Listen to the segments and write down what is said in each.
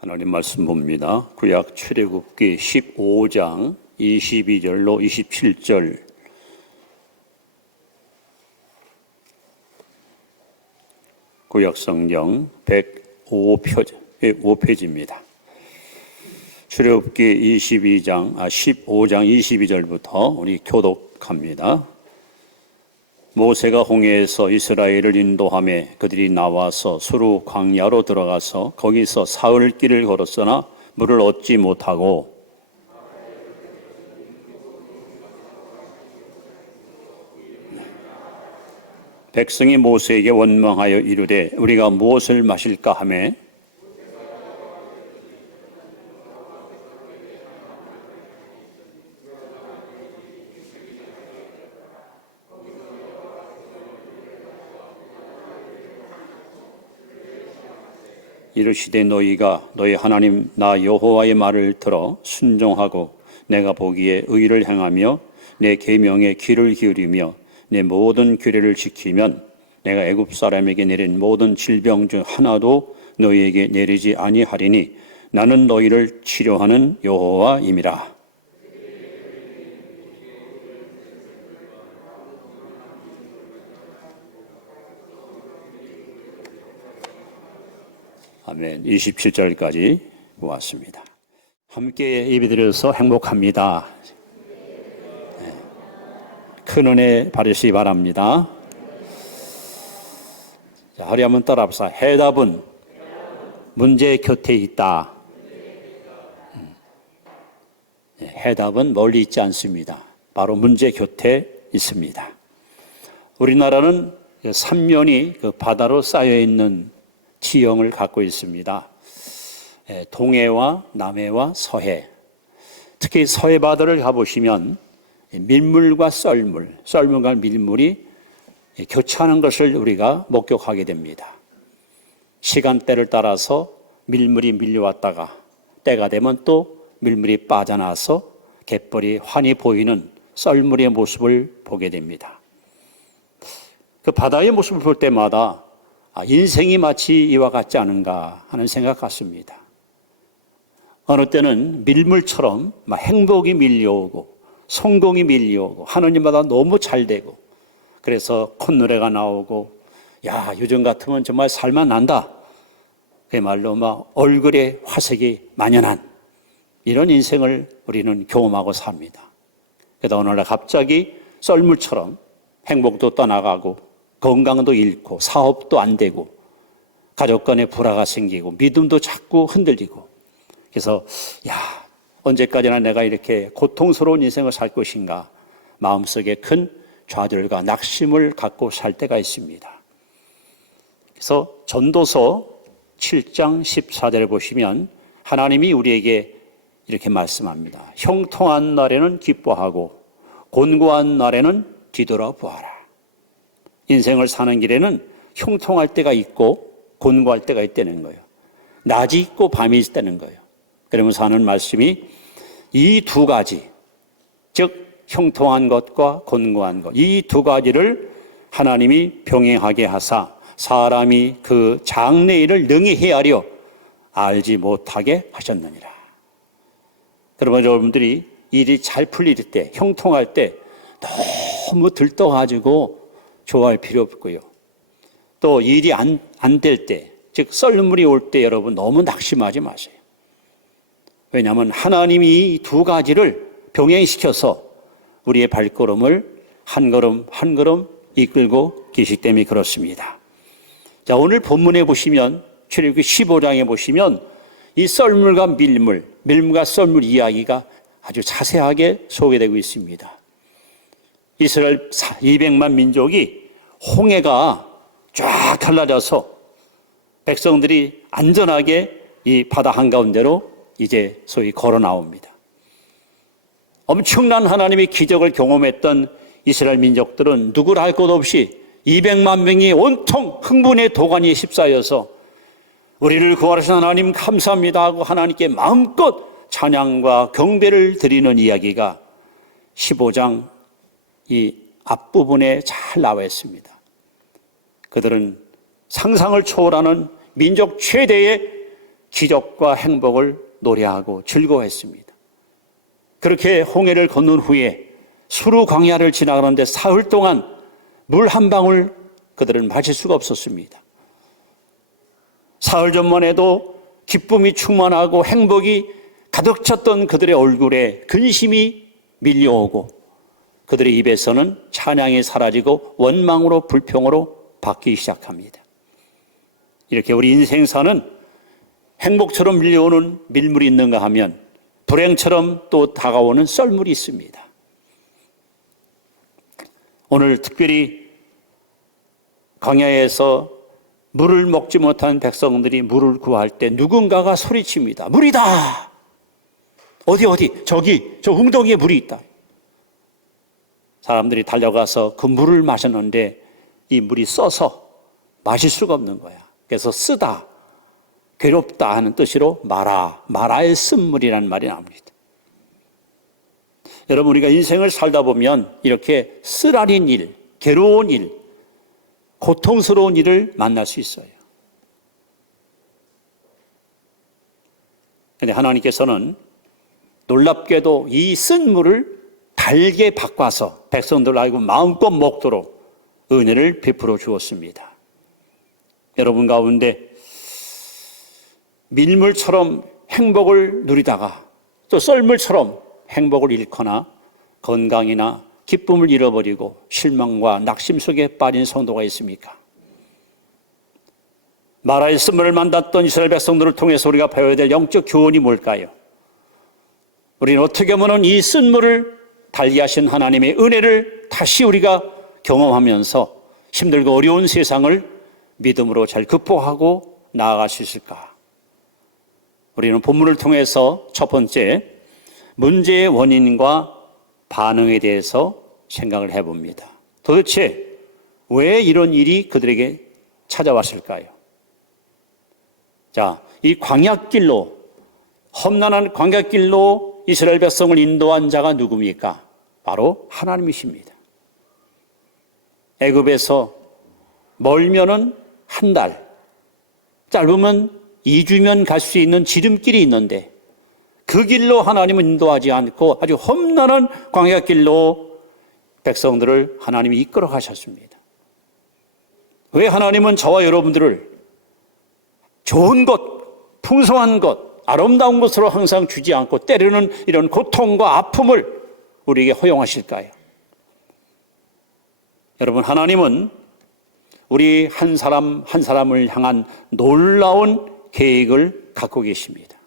하나님 말씀 봅니다. 구약 출애굽기 15장 22절로 27절. 구약 성경 105페이지입니다. 출애굽기 15장 22절부터 우리 교독합니다. 모세가 홍해에서 이스라엘을 인도하며 그들이 나와서 수르 광야로 들어가서 거기서 사흘 길을 걸었으나 물을 얻지 못하고 백성이 모세에게 원망하여 이르되 우리가 무엇을 마실까 하매 이르시되 너희가 너희 하나님 나 여호와의 말을 들어 순종하고 내가 보기에 의를 행하며 내 계명에 귀를 기울이며 내 모든 규례를 지키면 내가 애굽 사람에게 내린 모든 질병 중 하나도 너희에게 내리지 아니하리니 나는 너희를 치료하는 여호와임이라. 아멘. 27절까지 보았습니다. 함께 예배드려서 행복합니다. 큰 은혜 받으시기 바랍니다. 자, 허리 한번 따라합시다. 해답은 문제 곁에 있다. 해답은 멀리 있지 않습니다. 바로 문제 곁에 있습니다. 우리나라는 삼면이 그 바다로 쌓여 있는 지형을 갖고 있습니다. 동해와 남해와 서해, 특히 서해 바다를 가보시면 밀물과 썰물과 밀물이 교차하는 것을 우리가 목격하게 됩니다. 시간대를 따라서 밀물이 밀려왔다가 때가 되면 또 밀물이 빠져나와서 갯벌이 환히 보이는 썰물의 모습을 보게 됩니다. 그 바다의 모습을 볼 때마다 인생이 마치 이와 같지 않은가 하는 생각 같습니다. 어느 때는 밀물처럼 행복이 밀려오고 성공이 밀려오고 하느님마다 너무 잘 되고 그래서 콧노래가 나오고 야 요즘 같으면 정말 살만난다. 그야말로 얼굴에 화색이 만연한 이런 인생을 우리는 경험하고 삽니다. 그러다 어느 날 갑자기 썰물처럼 행복도 떠나가고 건강도 잃고 사업도 안 되고 가족 간에 불화가 생기고 믿음도 자꾸 흔들리고 그래서 언제까지나 내가 이렇게 고통스러운 인생을 살 것인가 마음속에 큰 좌절과 낙심을 갖고 살 때가 있습니다. 그래서 전도서 7장 14절에 보시면 하나님이 우리에게 이렇게 말씀합니다. 형통한 날에는 기뻐하고 곤고한 날에는 뒤돌아보아라. 인생을 사는 길에는 형통할 때가 있고 곤고할 때가 있다는 거예요. 낮이 있고 밤이 있다는 거예요. 그러면서 하는 말씀이 이 두 가지, 즉 형통한 것과 곤고한 것, 이 두 가지를 하나님이 병행하게 하사 사람이 그 장래일을 능히 헤아려 알지 못하게 하셨느니라. 그러면 여러분들이 일이 잘 풀릴 때, 형통할 때 너무 들떠가지고 좋아할 필요 없고요. 또 일이 안 될 때, 즉 썰물이 올 때 여러분 너무 낙심하지 마세요. 왜냐하면 하나님이 이 두 가지를 병행시켜서 우리의 발걸음을 한 걸음 한 걸음 이끌고 계시기 때문에 그렇습니다. 자, 오늘 본문에 보시면 출애굽기 15장에 보시면 이 썰물과 밀물과 썰물 이야기가 아주 자세하게 소개되고 있습니다. 이스라엘 200만 민족이 홍해가 쫙 갈라져서 백성들이 안전하게 이 바다 한가운데로 이제 소위 걸어 나옵니다. 엄청난 하나님의 기적을 경험했던 이스라엘 민족들은 누구를 할 것 없이 200만 명이 온통 흥분의 도가니에 휩싸여서 우리를 구하신 하나님 감사합니다 하고 하나님께 마음껏 찬양과 경배를 드리는 이야기가 15장 이 앞부분에 잘 나와 있습니다. 그들은 상상을 초월하는 민족 최대의 기적과 행복을 노래하고 즐거워했습니다. 그렇게 홍해를 건넌 후에 수루 광야를 지나가는데 사흘 동안 물 한 방울 그들은 마실 수가 없었습니다. 사흘 전만 해도 기쁨이 충만하고 행복이 가득 찼던 그들의 얼굴에 근심이 밀려오고 그들의 입에서는 찬양이 사라지고 원망으로 불평으로 바뀌기 시작합니다. 이렇게 우리 인생사는 행복처럼 밀려오는 밀물이 있는가 하면 불행처럼 또 다가오는 썰물이 있습니다. 오늘 특별히 광야에서 물을 먹지 못한 백성들이 물을 구할 때 누군가가 소리칩니다. 물이다! 어디 저기 저 웅덩이에 물이 있다. 사람들이 달려가서 그 물을 마셨는데 이 물이 써서 마실 수가 없는 거야. 그래서 쓰다, 괴롭다 하는 뜻으로 마라의 쓴물이라는 말이 나옵니다. 여러분, 우리가 인생을 살다 보면 이렇게 쓰라린 일, 괴로운 일, 고통스러운 일을 만날 수 있어요. 그런데 하나님께서는 놀랍게도 이 쓴물을 달게 바꿔서 백성들 알고 마음껏 먹도록 은혜를 베풀어 주었습니다. 여러분 가운데 밀물처럼 행복을 누리다가 또 썰물처럼 행복을 잃거나 건강이나 기쁨을 잃어버리고 실망과 낙심 속에 빠진 성도가 있습니까? 마라의 쓴물을 만났던 이스라엘 백성들을 통해서 우리가 배워야 될 영적 교훈이 뭘까요? 우리는 어떻게 하면 이 쓴물을 달게 하신 하나님의 은혜를 다시 우리가 경험하면서 힘들고 어려운 세상을 믿음으로 잘 극복하고 나아갈 수 있을까? 우리는 본문을 통해서 첫 번째 문제의 원인과 반응에 대해서 생각을 해봅니다. 도대체 왜 이런 일이 그들에게 찾아왔을까요? 자, 이 광야길로, 험난한 광야길로 이스라엘 백성을 인도한 자가 누굽니까? 바로 하나님이십니다. 애굽에서 멀면은 한 달, 짧으면 2주면 갈 수 있는 지름길이 있는데 그 길로 하나님은 인도하지 않고 아주 험난한 광야길로 백성들을 하나님이 이끌어 가셨습니다. 왜 하나님은 저와 여러분들을 좋은 것, 풍성한 것, 아름다운 것으로 항상 주지 않고 때로는 이런 고통과 아픔을 우리에게 허용하실까요? 여러분, 하나님은 우리 한 사람 한 사람을 향한 놀라운 계획을 갖고 계십니다.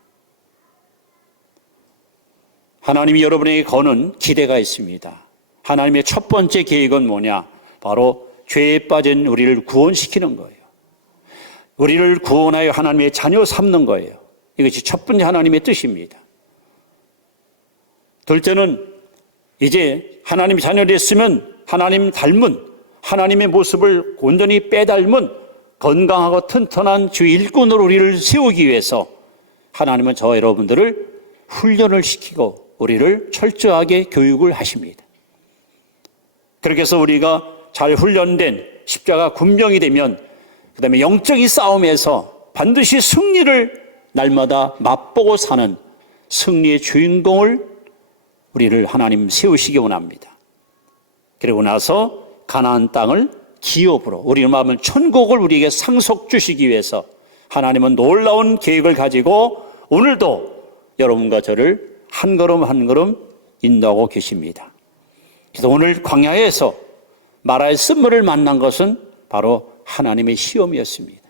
하나님이 여러분에게 거는 기대가 있습니다. 하나님의 첫 번째 계획은 뭐냐? 바로 죄에 빠진 우리를 구원시키는 거예요. 우리를 구원하여 하나님의 자녀 삼는 거예요. 이것이 첫 번째 하나님의 뜻입니다. 둘째는 이제 하나님의 자녀 됐으면 하나님 닮은 하나님의 모습을 온전히 빼닮은 건강하고 튼튼한 주 일꾼으로 우리를 세우기 위해서 하나님은 저와 여러분들을 훈련을 시키고 우리를 철저하게 교육을 하십니다. 그렇게 해서 우리가 잘 훈련된 십자가 군병이 되면 그 다음에 영적인 싸움에서 반드시 승리를 날마다 맛보고 사는 승리의 주인공을 우리를 하나님 세우시기 원합니다. 그리고 나서 가나안 땅을 기업으로 우리 마음은 천국을 우리에게 상속 주시기 위해서 하나님은 놀라운 계획을 가지고 오늘도 여러분과 저를 한 걸음 한 걸음 인도하고 계십니다. 그래서 오늘 광야에서 마라의 쓴물을 만난 것은 바로 하나님의 시험이었습니다.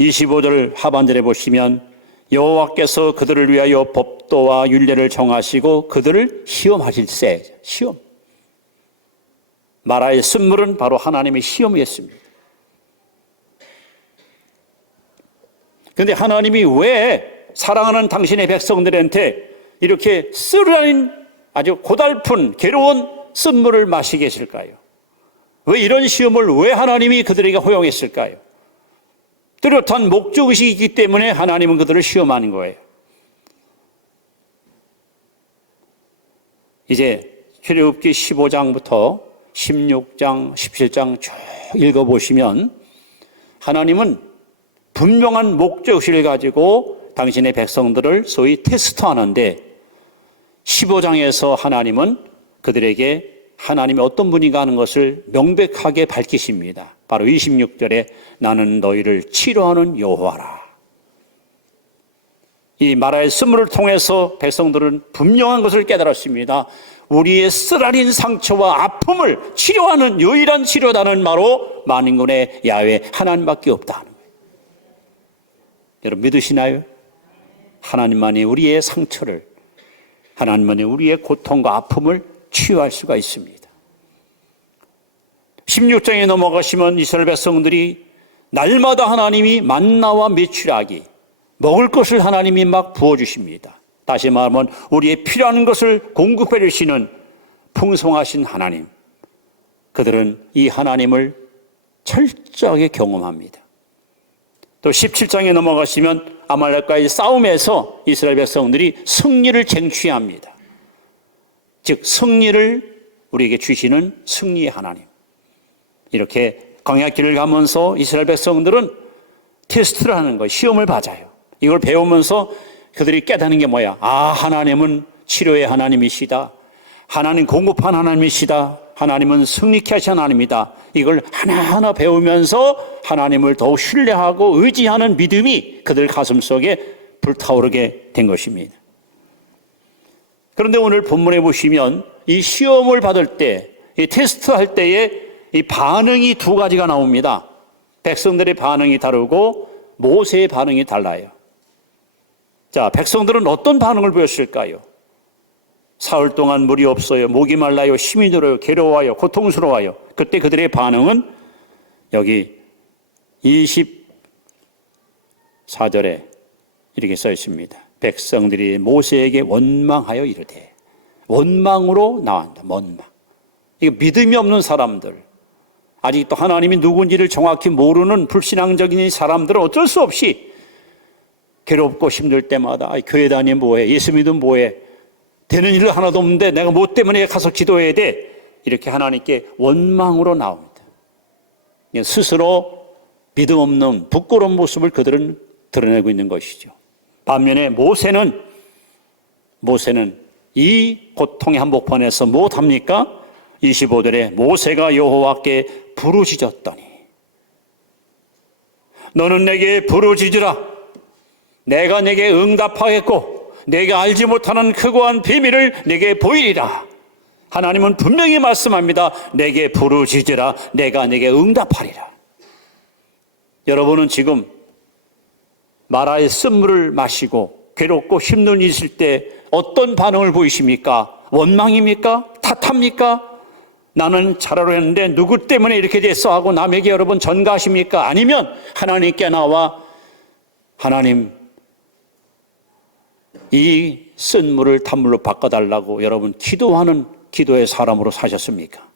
25절 하반절에 보시면 여호와께서 그들을 위하여 법도와 율례를 정하시고 그들을 시험하실세. 시험. 마라의 쓴물은 바로 하나님의 시험이었습니다. 그런데 하나님이 왜 사랑하는 당신의 백성들한테 이렇게 쓰라린 아주 고달픈 괴로운 쓴물을 마시게 했을까요? 왜 이런 시험을 왜 하나님이 그들에게 허용했을까요? 뚜렷한 목적의식이 있기 때문에 하나님은 그들을 시험하는 거예요. 이제 출애굽기 15장부터 16장, 17장 쭉 읽어보시면 하나님은 분명한 목적의식을 가지고 당신의 백성들을 소위 테스트하는데 15장에서 하나님은 그들에게 하나님이 어떤 분인가 하는 것을 명백하게 밝히십니다. 바로 26절에 나는 너희를 치료하는 여호와라. 이 마라의 쓴물을 통해서 백성들은 분명한 것을 깨달았습니다. 우리의 쓰라린 상처와 아픔을 치료하는 유일한 치료단은 바로 만민군의 야훼 하나님밖에 없다는 거예요. 여러분 믿으시나요? 하나님만이 우리의 상처를, 하나님만이 우리의 고통과 아픔을 치유할 수가 있습니다. 16장에 넘어가시면 이스라엘 백성들이 날마다 하나님이 만나와 메추라기, 먹을 것을 하나님이 막 부어주십니다. 다시 말하면 우리의 필요한 것을 공급해 주시는 풍성하신 하나님, 그들은 이 하나님을 철저하게 경험합니다. 또 17장에 넘어가시면 아말렉과의 싸움에서 이스라엘 백성들이 승리를 쟁취합니다. 즉 승리를 우리에게 주시는 승리의 하나님. 이렇게 광야길을 가면서 이스라엘 백성들은 테스트를 하는 거예요. 시험을 받아요. 이걸 배우면서 그들이 깨닫는 게 뭐야? 아, 하나님은 치료의 하나님이시다. 하나님 공급한 하나님이시다. 하나님은 승리케 하신 하나님이다. 이걸 하나하나 배우면서 하나님을 더욱 신뢰하고 의지하는 믿음이 그들 가슴 속에 불타오르게 된 것입니다. 그런데 오늘 본문에 보시면 이 시험을 받을 때, 이 테스트할 때에 이 반응이 두 가지가 나옵니다. 백성들의 반응이 다르고 모세의 반응이 달라요. 자, 백성들은 어떤 반응을 보였을까요? 사흘 동안 물이 없어요. 목이 말라요. 힘이 들어요. 괴로워요. 고통스러워요. 그때 그들의 반응은 여기 24절에 이렇게 써 있습니다. 백성들이 모세에게 원망하여 이르되, 원망으로 나온다. 원망. 이거 믿음이 없는 사람들, 아직도 하나님이 누군지를 정확히 모르는 불신앙적인 사람들은 어쩔 수 없이 괴롭고 힘들 때마다 교회 다니면 뭐해? 예수 믿으면 뭐해? 되는 일 하나도 없는데 내가 뭐 때문에 가서 기도해야 돼? 이렇게 하나님께 원망으로 나옵니다. 스스로 믿음 없는 부끄러운 모습을 그들은 드러내고 있는 것이죠. 반면에 모세는 이 고통의 한복판에서 무엇합니까? 25절에 모세가 여호와께 부르짖었더니 너는 내게 부르짖으라. 내가 내게 응답하겠고 내가 알지 못하는 크고한 비밀을 내게 보이리라. 하나님은 분명히 말씀합니다. 내게 부르짖으라. 내가 내게 응답하리라. 여러분은 지금 마라의 쓴물을 마시고 괴롭고 힘든 일이 있을 때 어떤 반응을 보이십니까? 원망입니까? 탓합니까? 나는 잘하려 했는데 누구 때문에 이렇게 됐어 하고 남에게 여러분 전가하십니까? 아니면 하나님께 나와 하나님 이 쓴물을 단물로 바꿔달라고 여러분 기도하는 기도의 사람으로 사셨습니까?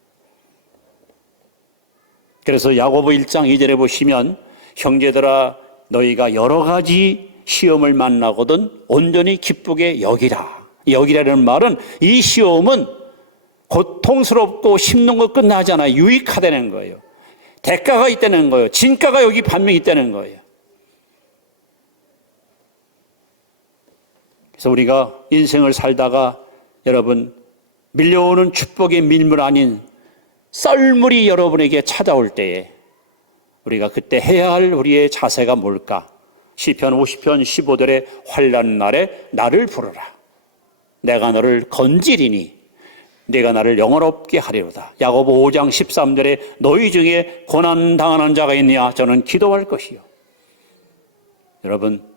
그래서 야고보 1장 2절에 보시면 형제들아 너희가 여러 가지 시험을 만나거든 온전히 기쁘게 여기라. 여기라는 말은 이 시험은 고통스럽고 힘든 거 끝나지 않아 유익하다는 거예요. 대가가 있다는 거예요. 진가가 여기 반면이 있다는 거예요. 그래서 우리가 인생을 살다가 여러분 밀려오는 축복의 밀물 아닌 썰물이 여러분에게 찾아올 때에 우리가 그때 해야 할 우리의 자세가 뭘까? 시편 50편 15절에 환난 날에 나를 부르라. 내가 너를 건지리니 내가 나를 영원롭게 하리로다. 야고보 5장 13절에 너희 중에 고난당하는 자가 있느냐? 저는 기도할 것이요. 여러분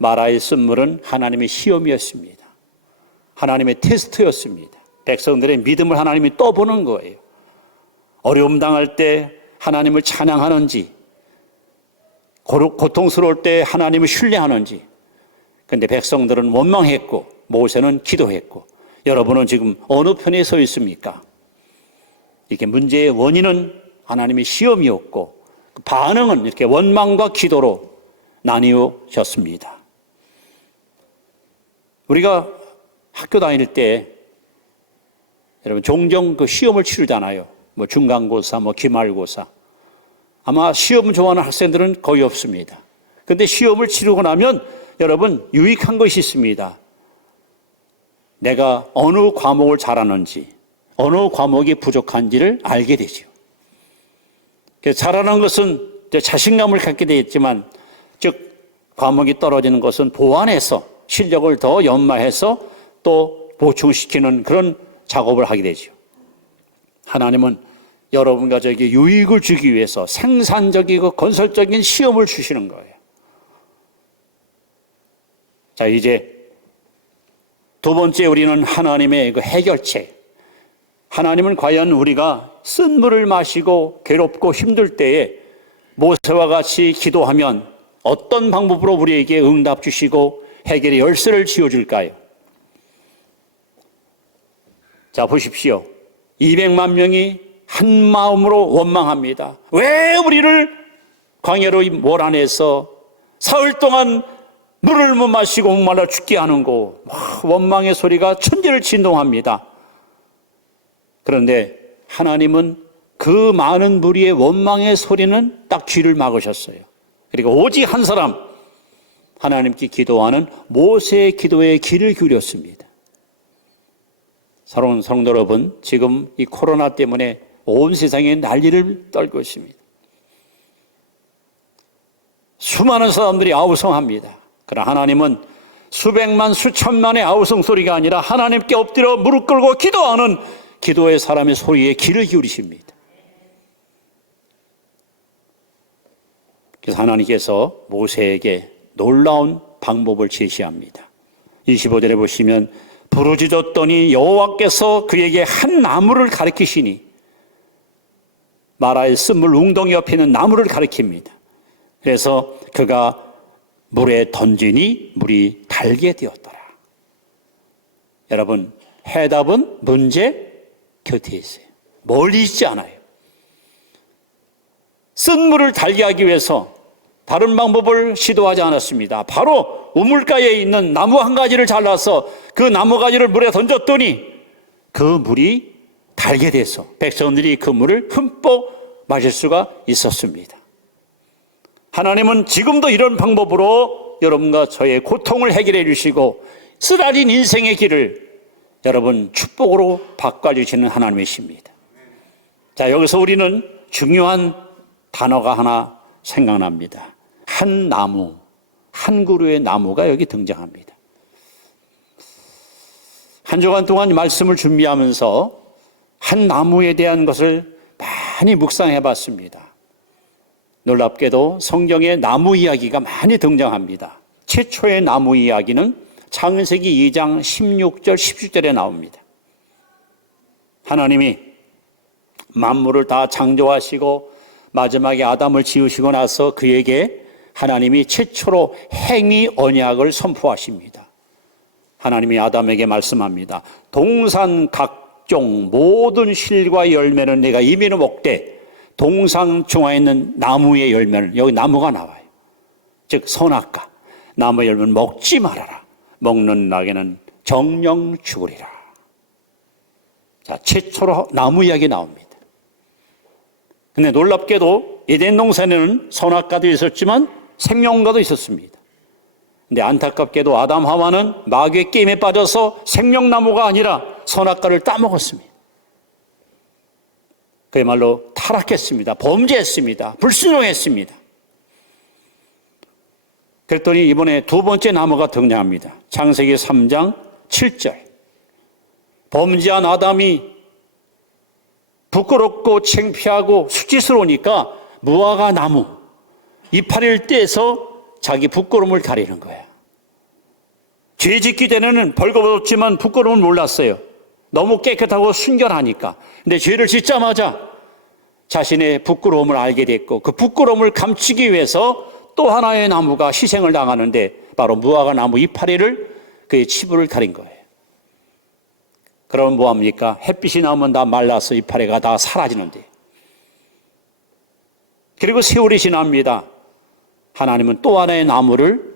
마라의 쓴물은 하나님의 시험이었습니다. 하나님의 테스트였습니다. 백성들의 믿음을 하나님이 떠보는 거예요. 어려움 당할 때 하나님을 찬양하는지, 고통스러울 때 하나님을 신뢰하는지. 그런데 백성들은 원망했고 모세는 기도했고 여러분은 지금 어느 편에 서 있습니까? 이렇게 문제의 원인은 하나님의 시험이었고 그 반응은 이렇게 원망과 기도로 나뉘어졌습니다. 우리가 학교 다닐 때 여러분 종종 그 시험을 치르잖아요. 뭐 중간고사, 뭐 기말고사. 아마 시험 좋아하는 학생들은 거의 없습니다. 그런데 시험을 치르고 나면 여러분 유익한 것이 있습니다. 내가 어느 과목을 잘하는지, 어느 과목이 부족한지를 알게 되죠. 잘하는 것은 자신감을 갖게 되겠지만, 즉 과목이 떨어지는 것은 보완해서 실력을 더 연마해서 또 보충시키는 그런 작업을 하게 되죠. 하나님은 여러분과 저에게 유익을 주기 위해서 생산적이고 건설적인 시험을 주시는 거예요. 자, 이제 두 번째 우리는 하나님의 그 해결책. 하나님은 과연 우리가 쓴물을 마시고 괴롭고 힘들 때에 모세와 같이 기도하면 어떤 방법으로 우리에게 응답 주시고 해결의 열쇠를 쥐어줄까요? 자, 보십시오. 200만 명이 한 마음으로 원망합니다. 왜 우리를 광야로 몰아내서 사흘 동안 물을 못 마시고 목말라 죽게 하는고. 원망의 소리가 천지를 진동합니다. 그런데 하나님은 그 많은 무리의 원망의 소리는 딱 귀를 막으셨어요. 그리고 오직 한 사람, 하나님께 기도하는 모세의 기도에 귀를 기울였습니다. 사랑하는 성도 여러분, 지금 이 코로나 때문에 온 세상에 난리를 떨고 있습니다. 수많은 사람들이 아우성합니다. 그러나 하나님은 수백만 수천만의 아우성 소리가 아니라 하나님께 엎드려 무릎 꿇고 기도하는 기도의 사람의 소리에 귀를 기울이십니다. 그래서 하나님께서 모세에게 놀라운 방법을 제시합니다. 25절에 보시면 부르짖었더니 여호와께서 그에게 한 나무를 가리키시니, 마라의 쓴물 웅덩이 옆에 있는 나무를 가리킵니다. 그래서 그가 물에 던지니 물이 달게 되었더라. 여러분, 해답은 문제 곁에 있어요. 멀리 있지 않아요. 쓴 물을 달게 하기 위해서 다른 방법을 시도하지 않았습니다. 바로 우물가에 있는 나무 한 가지를 잘라서 그 나무 가지를 물에 던졌더니 그 물이 달게 돼서 백성들이 그 물을 흠뻑 마실 수가 있었습니다. 하나님은 지금도 이런 방법으로 여러분과 저의 고통을 해결해 주시고 쓰라린 인생의 길을 여러분 축복으로 바꿔주시는 하나님이십니다. 자, 여기서 우리는 중요한 단어가 하나 생각납니다. 한 나무, 한 그루의 나무가 여기 등장합니다. 한 주간 동안 말씀을 준비하면서 한 나무에 대한 것을 많이 묵상해 봤습니다. 놀랍게도 성경에 나무 이야기가 많이 등장합니다. 최초의 나무 이야기는 창세기 2장 16절 17절에 나옵니다. 하나님이 만물을 다 창조하시고 마지막에 아담을 지으시고 나서 그에게 하나님이 최초로 행위 언약을 선포하십니다. 하나님이 아담에게 말씀합니다. 동산 각종 모든 실과 열매는 내가 임의로 먹되 동산 중앙에 있는 나무의 열매는, 여기 나무가 나와요. 즉 선악과 나무의 열매는 먹지 말아라. 먹는 낙에는 정령 죽으리라. 자, 최초로 나무 이야기 나옵니다. 근데 놀랍게도 에덴 동산에는 선악과도 있었지만 생명과도 있었습니다. 근데 안타깝게도 아담 하와는 마귀의 게임에 빠져서 생명나무가 아니라 선악과를 따먹었습니다. 그야말로 타락했습니다. 범죄했습니다. 불순종했습니다. 그랬더니 이번에 두 번째 나무가 등장합니다. 창세기 3장 7절. 범죄한 아담이 부끄럽고 창피하고 수치스러우니까 무화과 나무 이파리를 떼서 자기 부끄러움을 가리는 거예요. 죄 짓기 전에는 벌거벗었지만 부끄러움을 몰랐어요. 너무 깨끗하고 순결하니까. 근데 죄를 짓자마자 자신의 부끄러움을 알게 됐고 그 부끄러움을 감추기 위해서 또 하나의 나무가 희생을 당하는데 바로 무화과 나무 이파리를 그의 치부를 가린 거예요. 그러면 뭐합니까? 햇빛이 나오면 다 말라서 이파리가 다 사라지는데. 그리고 세월이 지납니다. 하나님은 또 하나의 나무를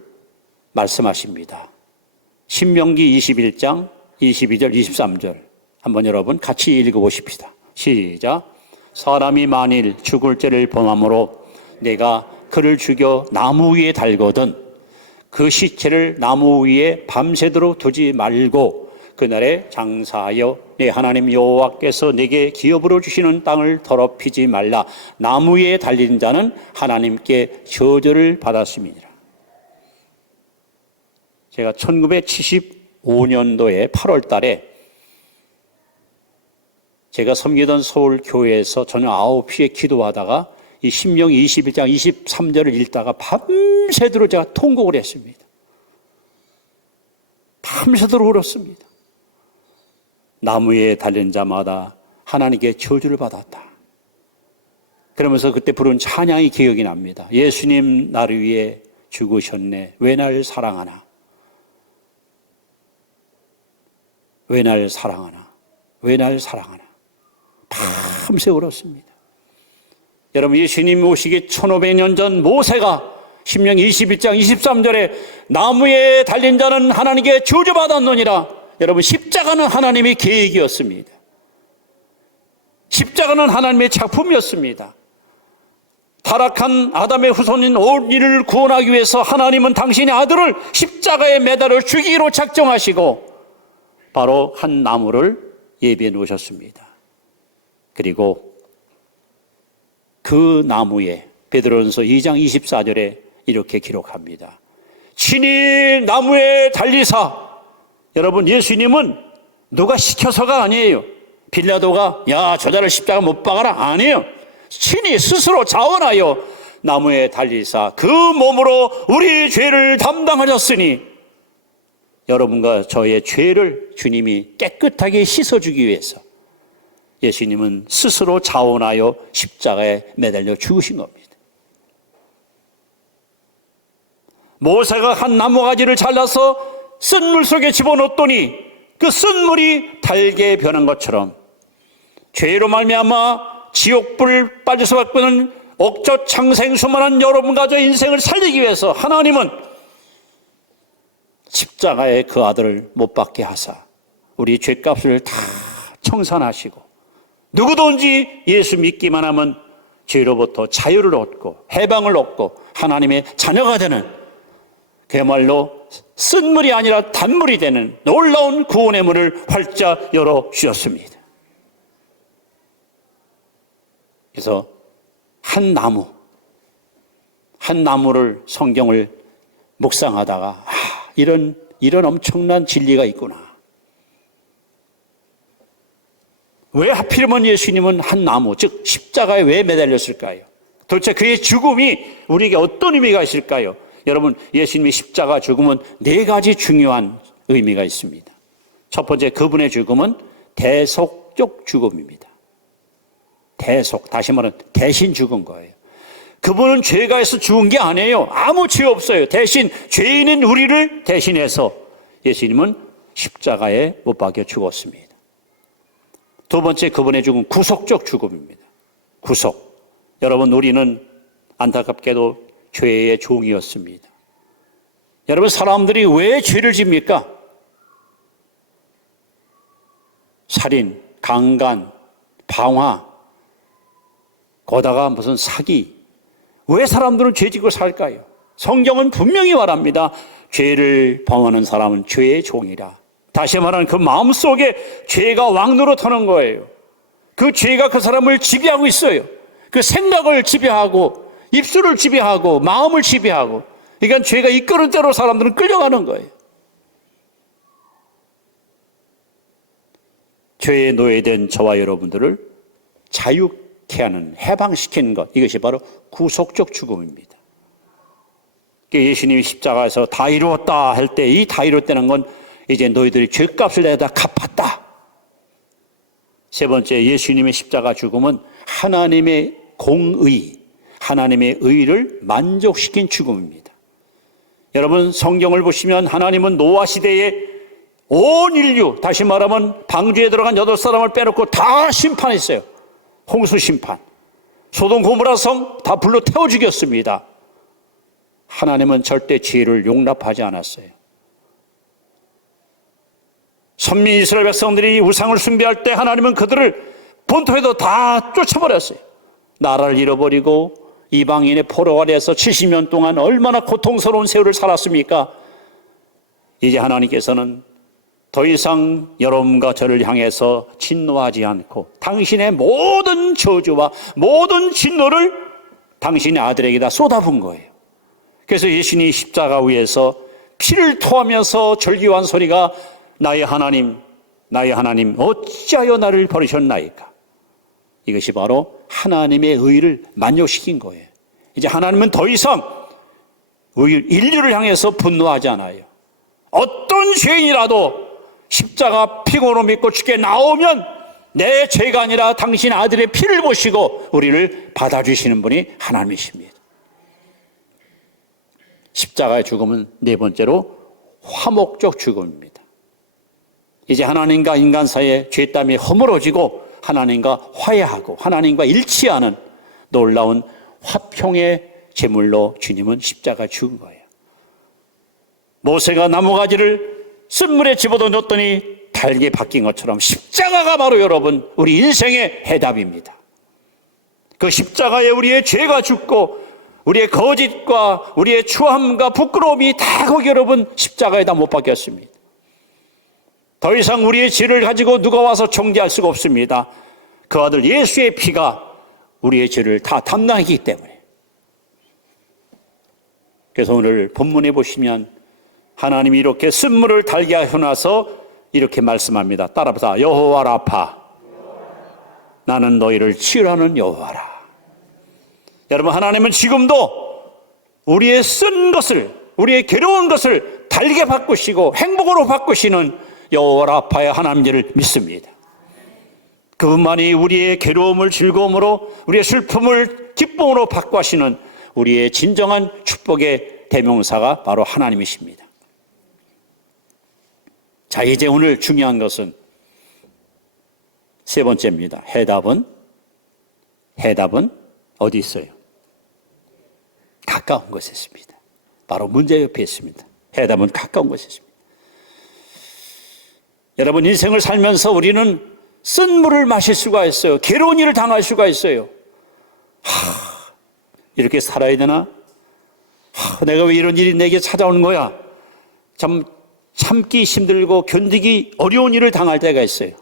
말씀하십니다. 신명기 21장 22절 23절 한번 여러분 같이 읽어보십시다. 시작. 사람이 만일 죽을 죄를 범함으로 내가 그를 죽여 나무 위에 달거든 그 시체를 나무 위에 밤새도록 두지 말고 그날에 장사하여 내 하나님 여호와께서 내게 기업으로 주시는 땅을 더럽히지 말라. 나무 위에 달린 자는 하나님께 저주를 받았습니다. 제가 1975년도에 8월 달에 제가 섬기던 서울교회에서 저녁 9시에 기도하다가 이 신명 21장 23절을 읽다가 밤새도록 제가 통곡을 했습니다. 밤새도록 울었습니다. 나무에 달린 자마다 하나님께 저주를 받았다. 그러면서 그때 부른 찬양이 기억이 납니다. 예수님 나를 위해 죽으셨네. 왜 날 사랑하나? 왜 날 사랑하나? 왜 날 사랑하나? 밤새 울었습니다. 여러분, 예수님 오시기 1500년 전 모세가 신명 21장 23절에 나무에 달린 자는 하나님께 저주받았느니라. 여러분, 십자가는 하나님의 계획이었습니다. 십자가는 하나님의 작품이었습니다. 타락한 아담의 후손인 온 인을 구원하기 위해서 하나님은 당신의 아들을 십자가에 매달아 죽이기로 작정하시고 바로 한 나무를 예비해 놓으셨습니다. 그리고 그 나무에 베드로전서 2장 24절에 이렇게 기록합니다. 친히 나무에 달리사. 여러분, 예수님은 누가 시켜서가 아니에요. 빌라도가 야 저자를 십자가 못 박아라 아니에요. 친히 스스로 자원하여 나무에 달리사 그 몸으로 우리 죄를 담당하셨으니 여러분과 저의 죄를 주님이 깨끗하게 씻어주기 위해서 예수님은 스스로 자원하여 십자가에 매달려 죽으신 겁니다. 모세가 한 나무가지를 잘라서 쓴물 속에 집어넣었더니 그 쓴물이 달게 변한 것처럼 죄로 말미암아 지옥불 빠질 수밖에 없는 옥저 창생수만한 여러분과 저 인생을 살리기 위해서 하나님은 십자가에 그 아들을 못 박게 하사 우리 죄값을 다 청산하시고 누구든지 예수 믿기만 하면 죄로부터 자유를 얻고 해방을 얻고 하나님의 자녀가 되는 그야말로 쓴물이 아니라 단물이 되는 놀라운 구원의 문을 활짝 열어주셨습니다. 그래서 한 나무를 성경을 묵상하다가 이런 엄청난 진리가 있구나. 왜 하필이면 예수님은 한 나무, 즉 십자가에 왜 매달렸을까요? 도대체 그의 죽음이 우리에게 어떤 의미가 있을까요? 여러분, 예수님의 십자가 죽음은 네 가지 중요한 의미가 있습니다. 첫 번째, 그분의 죽음은 대속적 죽음입니다. 대속, 다시 말하면 대신 죽은 거예요. 그분은 죄가 있어 죽은 게 아니에요. 아무 죄 없어요. 대신 죄인인 우리를 대신해서 예수님은 십자가에 못 박혀 죽었습니다. 두 번째, 그분의 죽음은 구속적 죽음입니다. 구속. 여러분, 우리는 안타깝게도 죄의 종이었습니다. 여러분, 사람들이 왜 죄를 집니까? 살인, 강간, 방화, 거다가 무슨 사기. 왜 사람들은 죄 짓고 살까요? 성경은 분명히 말합니다. 죄를 범하는 사람은 죄의 종이라. 다시 말하면 그 마음속에 죄가 왕노릇하는 거예요. 그 죄가 그 사람을 지배하고 있어요. 그 생각을 지배하고 입술을 지배하고 마음을 지배하고, 그러니까 죄가 이끄는 대로 사람들은 끌려가는 거예요. 죄에 노예된 저와 여러분들을 자유케 하는, 해방시키는 것, 이것이 바로 구속적 죽음입니다. 예수님이 십자가에서 다 이루었다 할 때, 이 다 이루었다는 건 이제 너희들이 죄값을 내다 갚았다. 세 번째, 예수님의 십자가 죽음은 하나님의 공의, 하나님의 의를 만족시킨 죽음입니다. 여러분, 성경을 보시면 하나님은 노아 시대에 온 인류, 다시 말하면 방주에 들어간 8사람을 빼놓고 다 심판했어요. 홍수 심판. 소돔 고모라 성 다 불로 태워 죽였습니다. 하나님은 절대 죄를 용납하지 않았어요. 선민 이스라엘 백성들이 우상을 숭배할 때 하나님은 그들을 본토에도 다 쫓아버렸어요. 나라를 잃어버리고 이방인의 포로 아래에서 70년 동안 얼마나 고통스러운 세월을 살았습니까? 이제 하나님께서는 더 이상 여러분과 저를 향해서 진노하지 않고 당신의 모든 저주와 모든 진노를 당신의 아들에게다 쏟아부은 거예요. 그래서 예수님이 십자가 위에서 피를 토하면서 절규한 소리가 나의 하나님, 나의 하나님 어찌하여 나를 버리셨나이까? 이것이 바로 하나님의 의를 만족시킨 거예요. 이제 하나님은 더 이상 인류를 향해서 분노하지 않아요. 어떤 죄인이라도 십자가 피고로 믿고 주께 나오면 내 죄가 아니라 당신 아들의 피를 보시고 우리를 받아주시는 분이 하나님이십니다. 십자가의 죽음은 네 번째로 화목적 죽음입니다. 이제 하나님과 인간 사이에 죄땀이 허물어지고 하나님과 화해하고 하나님과 일치하는 놀라운 화평의 제물로 주님은 십자가에 죽은 거예요. 모세가 나무가지를 쓴물에 집어던졌더니 달게 바뀐 것처럼 십자가가 바로 여러분 우리 인생의 해답입니다. 그 십자가에 우리의 죄가 죽고 우리의 거짓과 우리의 추함과 부끄러움이 다 거기 여러분 십자가에다 못 박혔습니다. 더 이상 우리의 죄를 가지고 누가 와서 정죄할 수가 없습니다. 그 아들 예수의 피가 우리의 죄를 다 담당하기 때문에. 그래서 오늘 본문에 보시면 하나님이 이렇게 쓴물을 달게 하셔서 이렇게 말씀합니다. 따라합시다. 여호와 라파, 나는 너희를 치유하는 여호와라. 여러분, 하나님은 지금도 우리의 쓴 것을, 우리의 괴로운 것을 달게 바꾸시고 행복으로 바꾸시는 여호와 라파의 하나님을 믿습니다. 그분만이 우리의 괴로움을 즐거움으로, 우리의 슬픔을 기쁨으로 바꾸시는 우리의 진정한 축복의 대명사가 바로 하나님이십니다. 자, 이제 오늘 중요한 것은 세 번째입니다. 해답은 어디 있어요? 가까운 곳에 있습니다. 바로 문제 옆에 있습니다. 해답은 가까운 곳에 있습니다. 여러분, 인생을 살면서 우리는 쓴 물을 마실 수가 있어요. 괴로운 일을 당할 수가 있어요. 이렇게 살아야 되나? 내가 왜 이런 일이 내게 찾아오는 거야? 참 참기 힘들고 견디기 어려운 일을 당할 때가 있어요.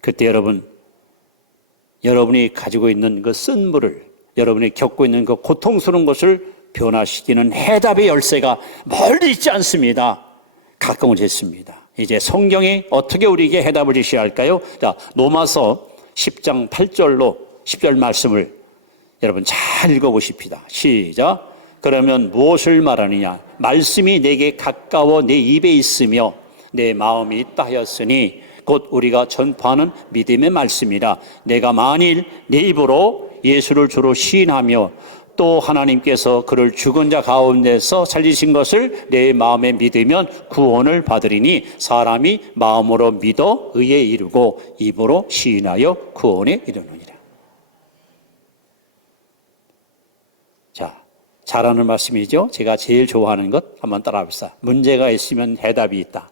그때 여러분이 가지고 있는 그 쓴 물을, 여러분이 겪고 있는 그 고통스러운 것을 변화시키는 해답의 열쇠가 멀리 있지 않습니다. 가까운 곳에 있습니다. 이제 성경이 어떻게 우리에게 해답을 제시할까요? 자, 로마서 10장 8절로 10절 말씀을 여러분 잘 읽어보십시다. 시작. 그러면 무엇을 말하느냐? 말씀이 내게 가까워 내 입에 있으며 내 마음이 있다 하였으니 곧 우리가 전파하는 믿음의 말씀이라. 내가 만일 내 입으로 예수를 주로 시인하며 또 하나님께서 그를 죽은 자 가운데서 살리신 것을 내 마음에 믿으면 구원을 받으리니 사람이 마음으로 믿어 의에 이르고 입으로 시인하여 구원에 이르느니라. 자, 잘하는 말씀이죠. 제가 제일 좋아하는 것 한번 따라합시다. 문제가 있으면 해답이 있다.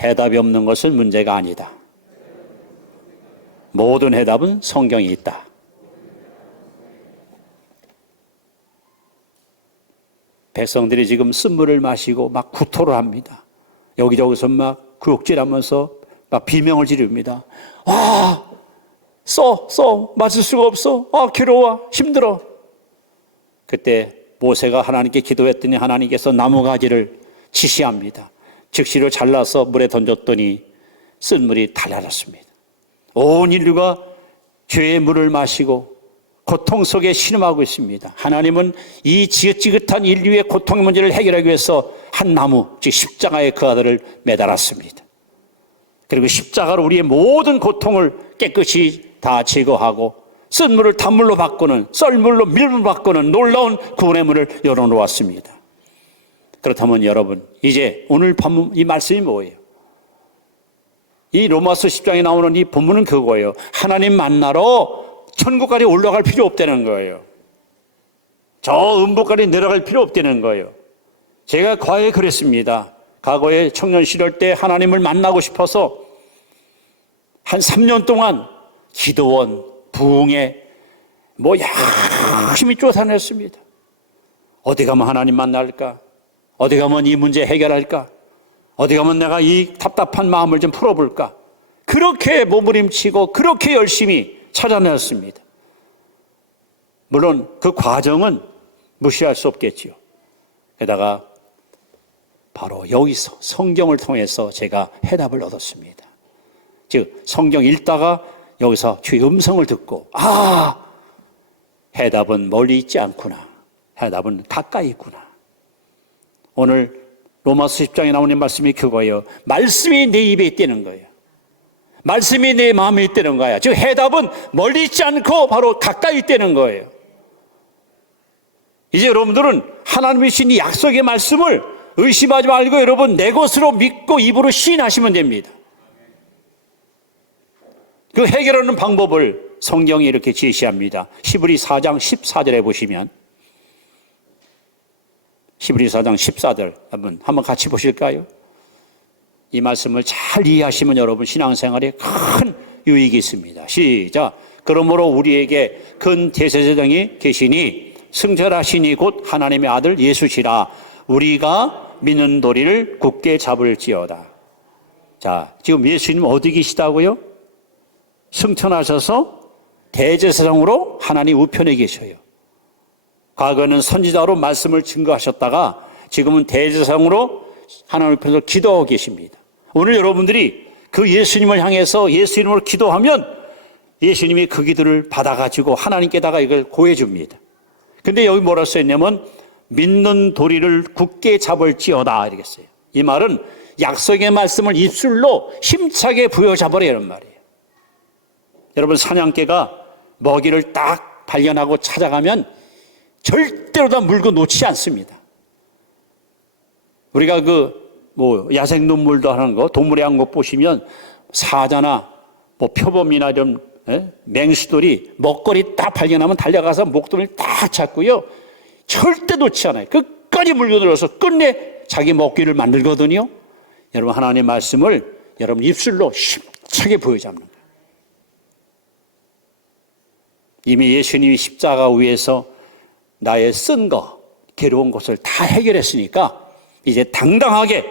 해답이 없는 것은 문제가 아니다. 모든 해답은 성경에 있다. 백성들이 지금 쓴물을 마시고 막 구토를 합니다. 여기저기서 막 구역질하면서 막 비명을 지릅니다. 마실 수가 없어. 괴로워, 힘들어. 그때 모세가 하나님께 기도했더니 하나님께서 나무가지를 지시합니다. 즉시로 잘라서 물에 던졌더니 쓴물이 달라졌습니다. 온 인류가 죄의 물을 마시고 고통 속에 신음하고 있습니다. 하나님은 이 지긋지긋한 인류의 고통 문제를 해결하기 위해서 한 나무, 즉 십자가에 그 아들을 매달았습니다. 그리고 십자가로 우리의 모든 고통을 깨끗이 다 제거하고 쓴물을 단물로 바꾸는, 썰물로 밀물 바꾸는 놀라운 구원의 문을 열어놓았습니다. 그렇다면 여러분, 이제 오늘 본문 이 말씀이 뭐예요? 이 로마서 10장에 나오는 이 본문은 그거예요. 하나님 만나러 천국까지 올라갈 필요 없다는 거예요. 저 음부까지 내려갈 필요 없다는 거예요. 제가 과거에 그랬습니다. 과거에 청년 시절 때 하나님을 만나고 싶어서 한 3년 동안 기도원, 부흥회 뭐 열심히 쫓아냈습니다. 어디 가면 하나님 만날까? 어디 가면 이 문제 해결할까? 어디 가면 내가 이 답답한 마음을 좀 풀어볼까? 그렇게 몸부림치고 그렇게 열심히 찾아냈습니다. 물론 그 과정은 무시할 수 없겠지요. 게다가 바로 여기서 성경을 통해서 제가 해답을 얻었습니다. 즉 성경 읽다가 여기서 주의 음성을 듣고 해답은 멀리 있지 않구나. 해답은 가까이 있구나. 오늘 로마서 10장에 나오는 말씀이 그거예요. 말씀이 내 입에 있다는 거예요. 말씀이 내 마음에 있다는 거야. 즉 해답은 멀리 있지 않고 바로 가까이 있다는 거예요. 이제 여러분들은 하나님이 주신 이 약속의 말씀을 의심하지 말고 여러분 내 것으로 믿고 입으로 시인하시면 됩니다. 그 해결하는 방법을 성경이 이렇게 제시합니다. 히브리 4장 14절에 보시면 히브리 4장 14절 한번 같이 보실까요? 이 말씀을 잘 이해하시면 여러분 신앙생활에 큰 유익이 있습니다. 시작. 그러므로 우리에게 큰 대제사장이 계시니 승절하시니 곧 하나님의 아들 예수시라. 우리가 믿는 도리를 굳게 잡을지어다. 자, 지금 예수님 어디 계시다고요? 승천하셔서 대제사장으로 하나님 우편에 계셔요. 과거에는 선지자로 말씀을 증거하셨다가 지금은 대제사장으로 하나님 우편에서 기도하고 계십니다. 오늘 여러분들이 그 예수님을 향해서 예수님으로 기도하면 예수님이 그 기도를 받아가지고 하나님께다가 이걸 고해줍니다. 근데 여기 뭐라 써있냐면 믿는 도리를 굳게 잡을지어다 이렇게 써요. 이 말은 약속의 말씀을 입술로 힘차게 부여잡으라 이런 말이에요. 여러분 사냥개가 먹이를 딱 발견하고 찾아가면 절대로 다 물고 놓지 않습니다. 우리가 야생 동물도 하는 거, 동물의 왕국 보시면 사자나 표범이나 이런 맹수들이 먹거리 딱 발견하면 달려가서 목도리를 딱 잡고요. 절대 놓지 않아요. 끝까지 물고 들어서 끝내 자기 먹기를 만들거든요. 여러분 하나님의 말씀을 여러분 입술로 힘차게 보여잡는 거예요. 이미 예수님이 십자가 위에서 나의 쓴 거, 괴로운 것을 다 해결했으니까 이제 당당하게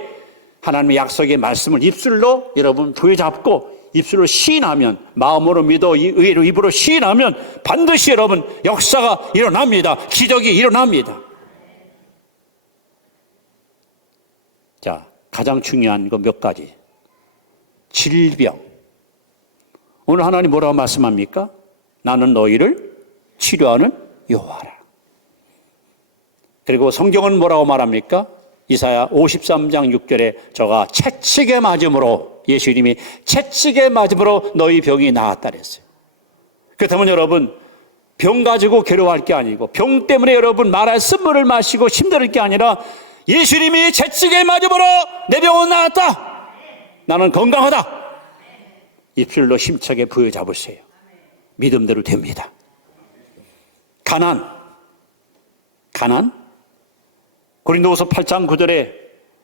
하나님의 약속의 말씀을 입술로 여러분 부여잡고 입술로 시인하면, 마음으로 믿어 의로 입으로 시인하면 반드시 여러분 역사가 일어납니다. 기적이 일어납니다. 자, 가장 중요한 거 몇 가지. 질병. 오늘 하나님 뭐라고 말씀합니까? 나는 너희를 치료하는 여호와라. 그리고 성경은 뭐라고 말합니까? 이사야 53장 6절에 저가 채찍에 맞음으로, 예수님이 채찍에 맞음으로 너희 병이 나았다 그랬어요. 그렇다면 여러분 병 가지고 괴로워할 게 아니고, 병 때문에 여러분 말할 쓴물을 마시고 힘들 게 아니라 예수님이 채찍에 맞음으로 내 병은 나았다, 나는 건강하다, 입술로 힘차게 부여잡으세요. 믿음대로 됩니다. 가난. 고린도후서 8장 9절에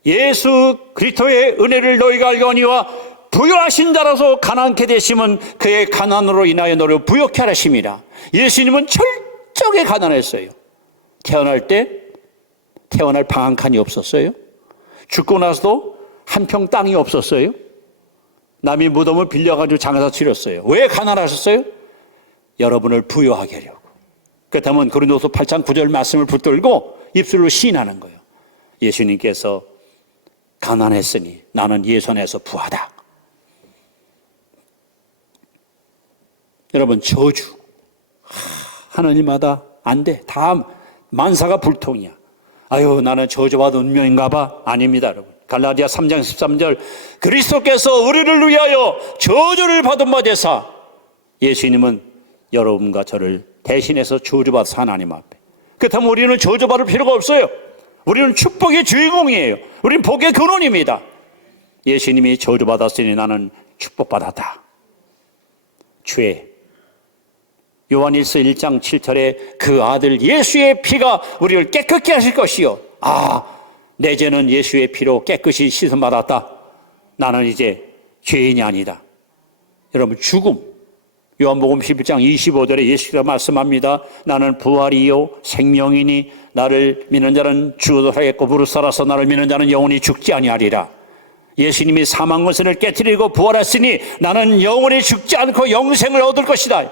예수 그리스도의 은혜를 너희가 알거니와 부요하신 자라서 가난케 되심은 그의 가난으로 인하여 너를 부요케 하심이라. 예수님은 철저하게 가난했어요. 태어날 방 한 칸이 없었어요. 죽고 나서도 한 평 땅이 없었어요. 남이 무덤을 빌려가지고 장사 치렀어요. 왜 가난하셨어요? 여러분을 부요하게 하려고. 그렇다면 고린도서 8장 9절 말씀을 붙들고 입술로 시인하는 거예요. 예수님께서 가난했으니 나는 예선에서 부하다. 여러분 저주 하나님마다 안 돼. 다 만사가 불통이야. 아유 나는 저주받은 운명인가 봐. 아닙니다 여러분. 갈라디아 3장 13절 그리스도께서 우리를 위하여 저주를 받은 바 되사, 예수님은 여러분과 저를 대신해서 저주받아서 하나님 앞에. 그렇다면 우리는 저주받을 필요가 없어요. 우리는 축복의 주인공이에요. 우리는 복의 근원입니다. 예수님이 저주받았으니 나는 축복받았다. 죄. 요한일서 1장 7절에 그 아들 예수의 피가 우리를 깨끗게 하실 것이요. 내 죄는 예수의 피로 깨끗이 씻음받았다. 나는 이제 죄인이 아니다. 여러분 죽음. 요한복음 11장 25절에 예수가 말씀합니다. 나는 부활이요 생명이니 나를 믿는 자는 죽어도 살겠고 무릇 살아서 나를 믿는 자는 영원히 죽지 아니하리라. 예수님이 사망 권세를 깨뜨리고 부활했으니 나는 영원히 죽지 않고 영생을 얻을 것이다.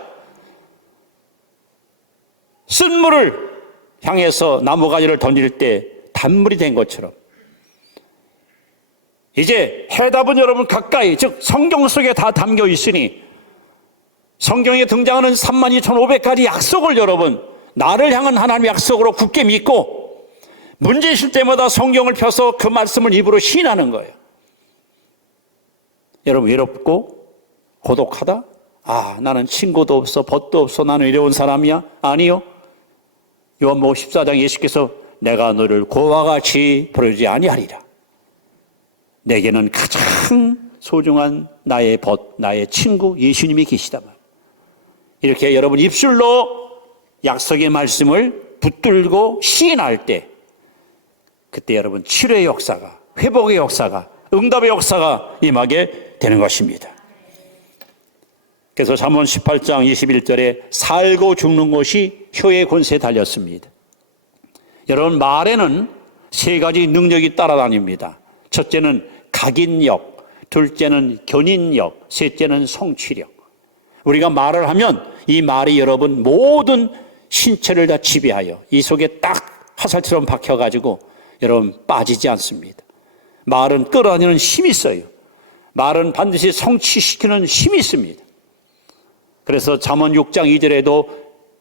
쓴 물을 향해서 나무가지를 던질 때 단물이 된 것처럼 이제 해답은 여러분 가까이, 즉 성경 속에 다 담겨 있으니 성경에 등장하는 32,500가지 약속을 여러분 나를 향한 하나님의 약속으로 굳게 믿고 문제 있을 때마다 성경을 펴서 그 말씀을 입으로 시인하는 거예요. 여러분 외롭고 고독하다? 아, 나는 친구도 없어, 벗도 없어, 나는 외로운 사람이야? 아니요. 요한복음 14장 예수께서 내가 너를 고와 같이 부르지 아니하리라. 내게는 가장 소중한 나의 벗, 나의 친구 예수님이 계시다 말. 이렇게 여러분 입술로 약속의 말씀을 붙들고 시인할 때 그때 여러분 치료의 역사가, 회복의 역사가, 응답의 역사가 임하게 되는 것입니다. 그래서 잠언 18장 21절에 살고 죽는 것이 혀의 권세에 달렸습니다. 여러분 말에는 세 가지 능력이 따라다닙니다. 첫째는 각인력, 둘째는 견인력, 셋째는 성취력. 우리가 말을 하면 이 말이 여러분 모든 신체를 다 지배하여 이 속에 딱 화살처럼 박혀가지고 여러분 빠지지 않습니다. 말은 끌어내는 힘이 있어요. 말은 반드시 성취시키는 힘이 있습니다. 그래서 잠언 6장 2절에도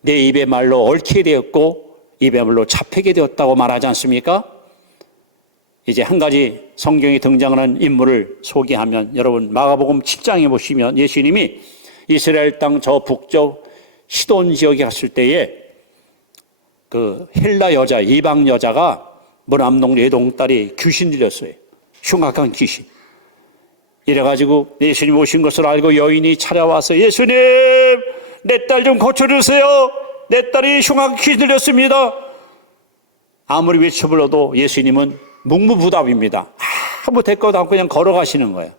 내 입의 말로 얽히게 되었고 입의 말로 잡히게 되었다고 말하지 않습니까? 이제 한 가지 성경에 등장하는 인물을 소개하면 여러분 마가복음 7장에 보시면 예수님이 이스라엘 땅 저 북쪽 시돈 지역에 갔을 때에 그 헬라 여자, 이방 여자가 문암동 외동딸이 귀신 들렸어요. 흉악한 귀신. 이래가지고 예수님 오신 것을 알고 여인이 찾아와서 예수님 내 딸 좀 고쳐주세요. 내 딸이 흉악한 귀신 들렸습니다. 아무리 외쳐불러도 예수님은 묵묵부답입니다. 아무 대꾸도 않고 그냥 걸어가시는 거예요.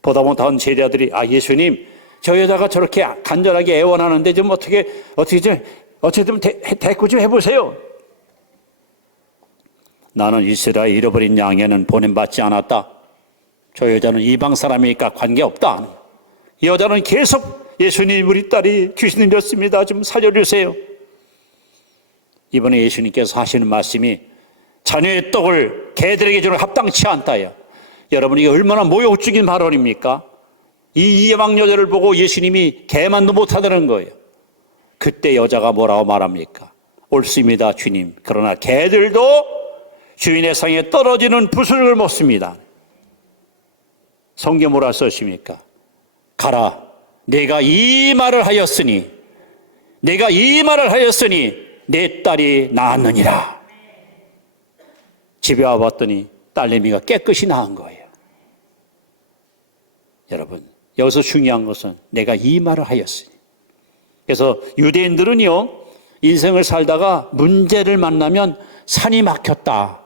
보다 못한 제자들이 아 예수님 저 여자가 저렇게 간절하게 애원하는데 좀 어떻게든 대꾸 좀 해보세요. 나는 이스라엘 잃어버린 양에는 보냄받지 않았다. 저 여자는 이방 사람이니까 관계없다. 이 여자는 계속 예수님 우리 딸이 귀신 들렸습니다. 좀 살려주세요. 이번에 예수님께서 하시는 말씀이 자녀의 떡을 개들에게 주는 합당치 않다요. 여러분 이게 얼마나 모욕적인 발언입니까? 이 이방 여자를 보고 예수님이 개만도 못하다는 거예요. 그때 여자가 뭐라고 말합니까? 옳습니다 주님. 그러나 개들도 주인의 상에 떨어지는 부스럭을 먹습니다. 성경 뭐라 써있습니까? 가라 내가 이 말을 하였으니 내 딸이 나았느니라. 집에 와봤더니 딸내미가 깨끗이 나은 거예요. 여러분 여기서 중요한 것은 내가 이 말을 하였으니. 그래서 유대인들은요 인생을 살다가 문제를 만나면 산이 막혔다,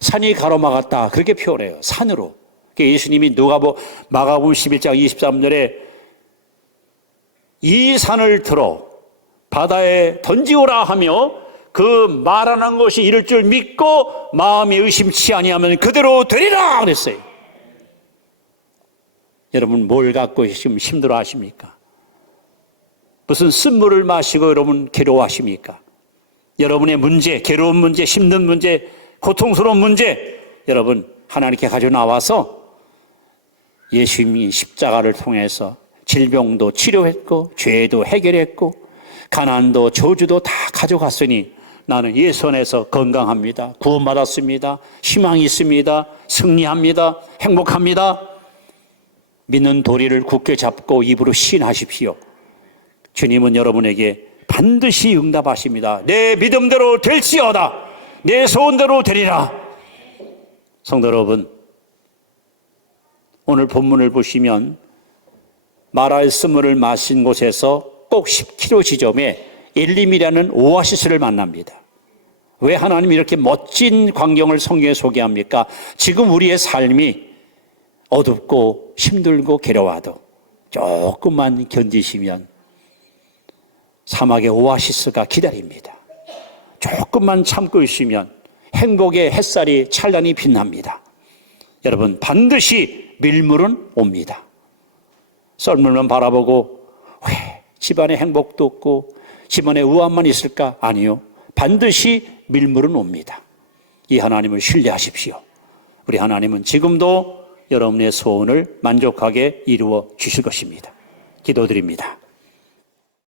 산이 가로막았다 그렇게 표현해요. 산으로. 예수님이 마가복음 11장 23절에 이 산을 들어 바다에 던지오라 하며 그 말하는 것이 이를 줄 믿고 마음이 의심치 아니하면 그대로 되리라 그랬어요. 여러분 뭘 갖고 지금 힘들어 하십니까? 무슨 쓴물을 마시고 여러분 괴로워하십니까? 여러분의 문제, 괴로운 문제, 힘든 문제, 고통스러운 문제 여러분 하나님께 가져 나와서 예수님이 십자가를 통해서 질병도 치료했고 죄도 해결했고 가난도 저주도 다 가져갔으니 나는 예수 안에서 건강합니다. 구원받았습니다. 희망이 있습니다. 승리합니다. 행복합니다. 믿는 도리를 굳게 잡고 입으로 시인하십시오. 주님은 여러분에게 반드시 응답하십니다. 내 믿음대로 될지어다. 내 소원대로 되리라. 성도 여러분, 오늘 본문을 보시면 마라의 쓴물을 마신 곳에서 꼭 10km 지점에 엘림이라는 오아시스를 만납니다. 왜 하나님 이렇게 멋진 광경을 성경에 소개합니까? 지금 우리의 삶이 어둡고 힘들고 괴로워도 조금만 견디시면 사막의 오아시스가 기다립니다. 조금만 참고 있으면 행복의 햇살이 찬란히 빛납니다. 여러분, 반드시 밀물은 옵니다. 썰물만 바라보고 왜 집안에 행복도 없고 집안에 우환만 있을까? 아니요. 반드시 밀물은 옵니다. 이 하나님을 신뢰하십시오. 우리 하나님은 지금도 여러분의 소원을 만족하게 이루어 주실 것입니다. 기도드립니다.